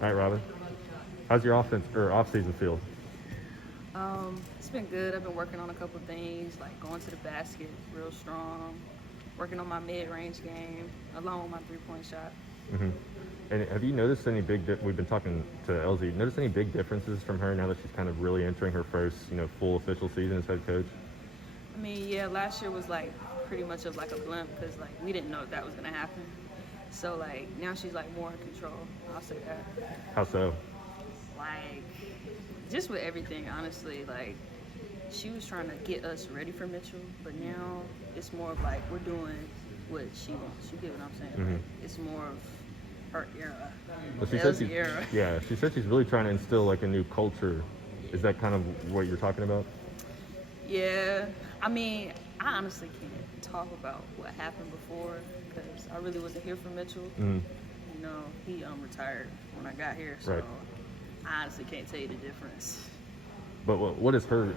All right, Robyn. How's your offense or off-season feel? It's been good. I've been working on a couple things, like going to the basket real strong, working on my mid-range game, along with my three-point shot. hmm And have you noticed any we've been talking to LZ, noticed any big differences from her now that she's kind of really entering her first, full official season as head coach? I mean, yeah, last year was like pretty much of like a blimp because like we didn't know that was gonna happen. So like now she's like more in control. I'll say that. How so? Like just with everything, honestly. Like she was trying to get us ready for Mitchell, but now it's more of like we're doing what she wants. You get what I'm saying? Like it's more of her era. Well, she said LZ she's, era. yeah, she said she's really trying to instill like a new culture. Is that kind of what you're talking about? Yeah, I mean, I honestly can't talk about what happened before because I really wasn't here for Mitchell. You know, he retired when I got here, so Right. I honestly can't tell you the difference. But what is her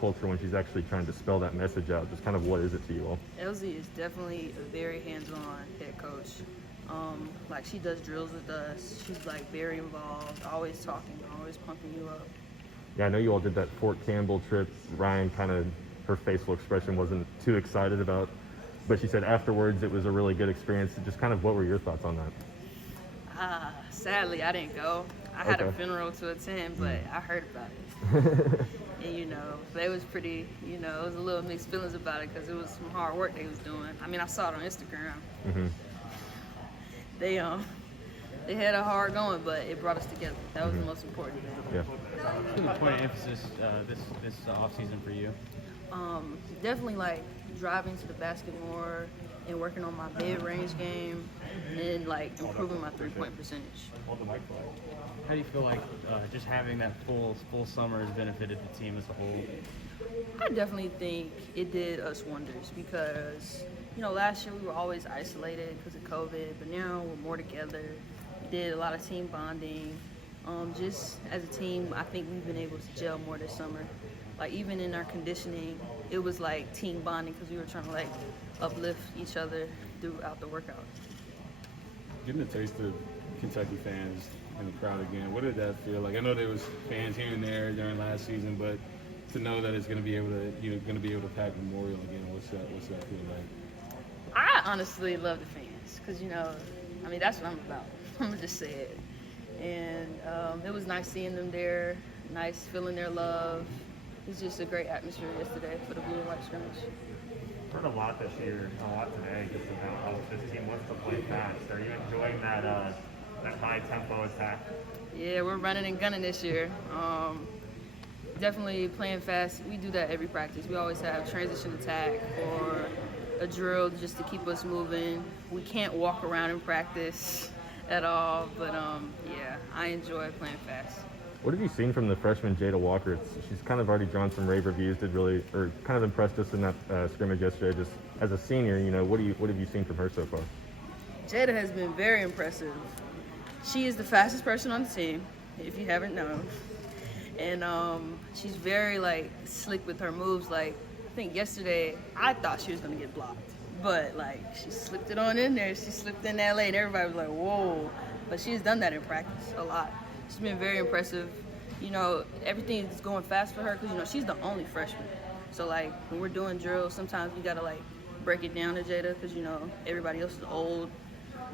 culture when she's actually trying to spell that message out? Just kind of what is it to you all? LZ is definitely a very hands-on head coach. Like she does drills with us. She's like very involved, always talking, always pumping you up. Yeah, I know you all did that Fort Campbell trip. Ryan her facial expression wasn't too excited about, but she said afterwards it was a really good experience. Just kind of what were your thoughts on that? Sadly, I didn't go. I had a Okay. funeral to attend, but I heard about it. And they was pretty, it was a little mixed feelings about it because it was some hard work they was doing. I mean, I saw it on Instagram. They had a hard going, but it brought us together. That was the most important thing. Yeah. What's been the point of emphasis this off season for you? Definitely like driving to the basket more and working on my mid-range game and like improving my three-point percentage. How do you feel like just having that full summer has benefited the team as a whole? I definitely think it did us wonders because, last year we were always isolated because of COVID, but now we're more together. We did a lot of team bonding. Just as a team, I think we've been able to gel more this summer. Like even in our conditioning, it was like team bonding because we were trying to like uplift each other throughout the workout. Getting a taste of Kentucky fans in the crowd again, what did that feel like? I know there was fans here and there during last season, but to know that it's going to be able to pack Memorial again, what's that feel like? I honestly love the fans because, that's what I'm about. I'm going to just say it. And it was nice seeing them there, nice feeling their love. It was just a great atmosphere yesterday for the blue and white scrimmage. Heard a lot this year, a lot today, just about how this team wants to play fast. Are you enjoying that high tempo attack? Yeah, we're running and gunning this year. Definitely playing fast. We do that every practice. We always have transition attack or a drill just to keep us moving. We can't walk around in practice at all, but yeah, I enjoy playing fast. What have you seen from the freshman Jada Walker? She's kind of already drawn some rave reviews. Kind of impressed us in that scrimmage yesterday. Just as a senior, what have you seen from her so far? Jada has been very impressive. She is the fastest person on the team, if you haven't known. And she's very like slick with her moves. Like I think yesterday, I thought she was gonna get blocked, but like she slipped it on in there. She slipped in that lane. Everybody was like, "Whoa!" But she's done that in practice a lot. She's been very impressive. Everything is going fast for her because she's the only freshman. So like when we're doing drills, sometimes we gotta like break it down to Jada because everybody else is old,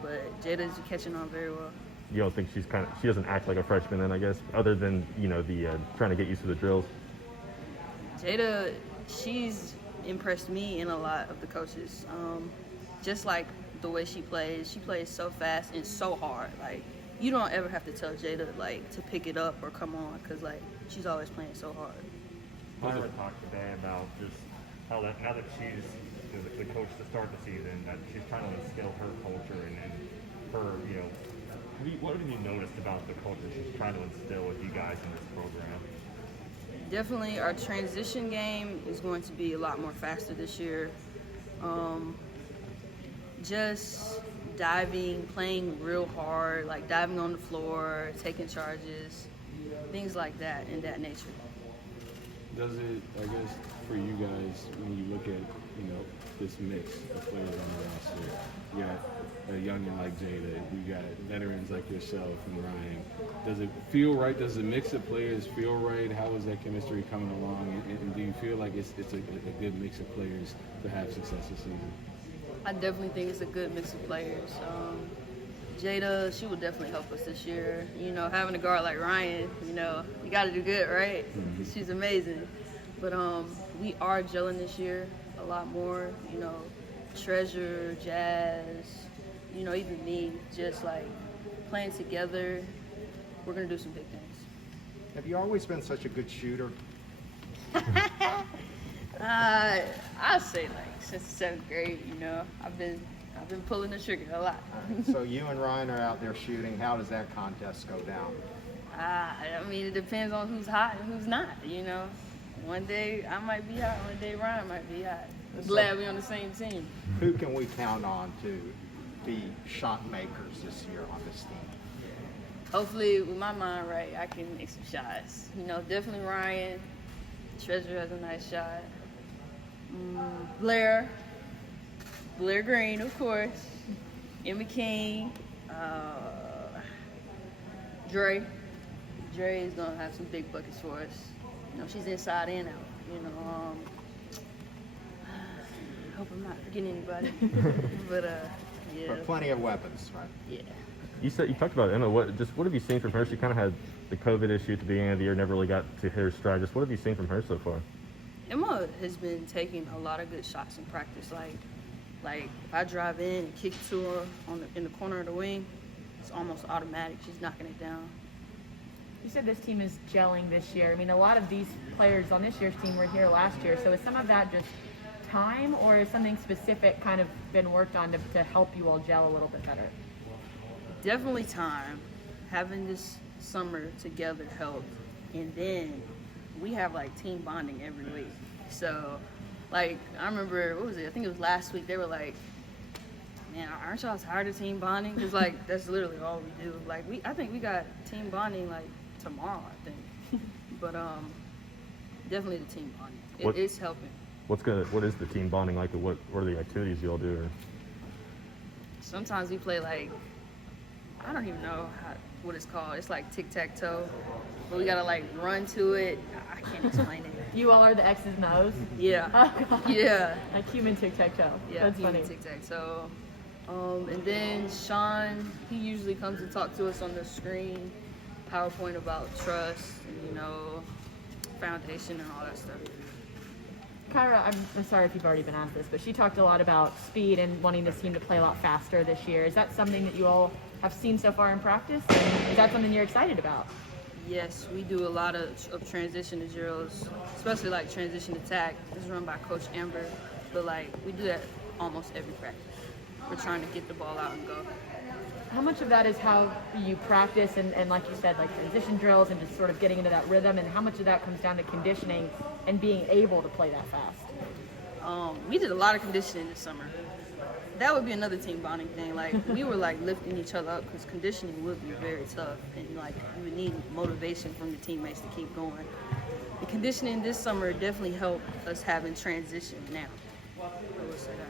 but Jada's catching on very well. You don't think she doesn't act like a freshman then, I guess, other than the trying to get used to the drills? Jada, she's impressed me and a lot of the coaches. Just like the way she plays so fast and so hard. Like you don't ever have to tell Jada like to pick it up or come on because like she's always playing so hard. I want to talk today about just how that now that she's the coach to start the season, that she's trying to instill her culture and her, what have you noticed about the culture she's trying to instill with you guys in this program? Definitely our transition game is going to be a lot more faster this year. Just diving, playing real hard, like diving on the floor, taking charges, things like that in that nature. Does it, I guess, for you guys, when you look at, this mix of players on the roster, you got a youngin like Jada, you got veterans like yourself and Ryan. Does it feel right? Does the mix of players feel right? How is that chemistry coming along? And do you feel like it's a good mix of players to have success this season? I definitely think it's a good mix of players. Jada, she will definitely help us this year. You know, having a guard like Ryan, you know, you got to do good, right? She's amazing. But we are gelling this year a lot more. You know, Treasure, Jazz, you know, even me, just like playing together. We're going to do some big things. Have you always been such a good shooter? I'd say like since the 7th grade, you know, I've been pulling the trigger a lot. So you and Ryan are out there shooting. How does that contest go down? I mean, it depends on who's hot and who's not, you know. One day I might be hot, one day Ryan might be hot. Glad we're on the same team. Who can we count on to be shot makers this year on this team? Hopefully, with my mind right, I can make some shots. You know, definitely Ryan. Treasure has a nice shot. Blair Green, of course. Emma King. Dre is gonna have some big buckets for us. You know, she's inside and out. You know, I hope I'm not forgetting anybody. But yeah. But plenty of weapons, right? Yeah. You talked about Emma. What have you seen from her? She kind of had the COVID issue at the beginning of the year, never really got to hit her stride. Just what have you seen from her so far? Emma has been taking a lot of good shots in practice. Like if I drive in and kick to her in the corner of the wing, it's almost automatic. She's knocking it down. You said this team is gelling this year. I mean, a lot of these players on this year's team were here last year. So is some of that just time, or is something specific kind of been worked on to help you all gel a little bit better? Definitely time. Having this summer together helped. And then we have like team bonding every week. So like I remember, what was it? I think it was last week. They were like, man, aren't y'all tired of team bonding? Because like that's literally all we do. Like I think we got team bonding like tomorrow, I think. But definitely the team bonding. It's helping. What is the team bonding like? What are the activities you all do? Or? Sometimes we play like, I don't even know what it's called. It's like tic-tac-toe. But we gotta like run to it. I can't explain it. You all are the X's and O's? Yeah. Oh, God. Yeah. Like human tic-tac-toe. Yeah, That's funny. tic-tac-toe. And then Sean, he usually comes and talk to us on the screen, PowerPoint about trust, and, you know, foundation and all that stuff. Kyra, I'm sorry if you've already been asked this, but she talked a lot about speed and wanting this team to play a lot faster this year. Is that something that you all have seen so far in practice? And is that something you're excited about? Yes, we do a lot of transition drills, especially like transition attack. It's run by Coach Amber, but like we do that almost every practice. We're trying to get the ball out and go. How much of that is how you practice and like you said, like transition drills and just sort of getting into that rhythm, and how much of that comes down to conditioning and being able to play that fast? We did a lot of conditioning this summer. That would be another team bonding thing. Like we were like lifting each other up because conditioning would be very tough, and like you would need motivation from the teammates to keep going. The conditioning this summer definitely helped us having transition now. I will say that.